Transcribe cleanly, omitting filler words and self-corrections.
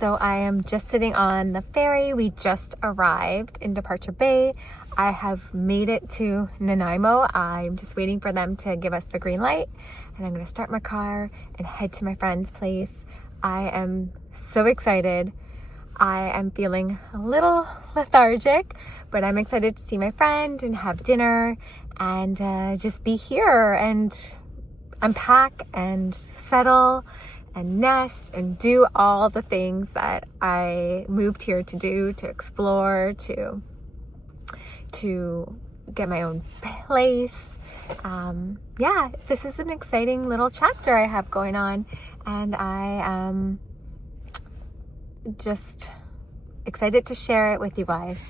So I am just sitting on the ferry. We just arrived in Departure Bay. I have made it to Nanaimo. I'm just waiting for them to give us the green light, and I'm going to start my car and head to my friend's place. I am so excited. I am feeling a little lethargic, but I'm excited to see my friend and have dinner and just be here and unpack and settle and nest and do all the things that I moved here to do, to explore, to get my own place. Yeah, this is an exciting little chapter I have going on, and I am just excited to share it with you guys.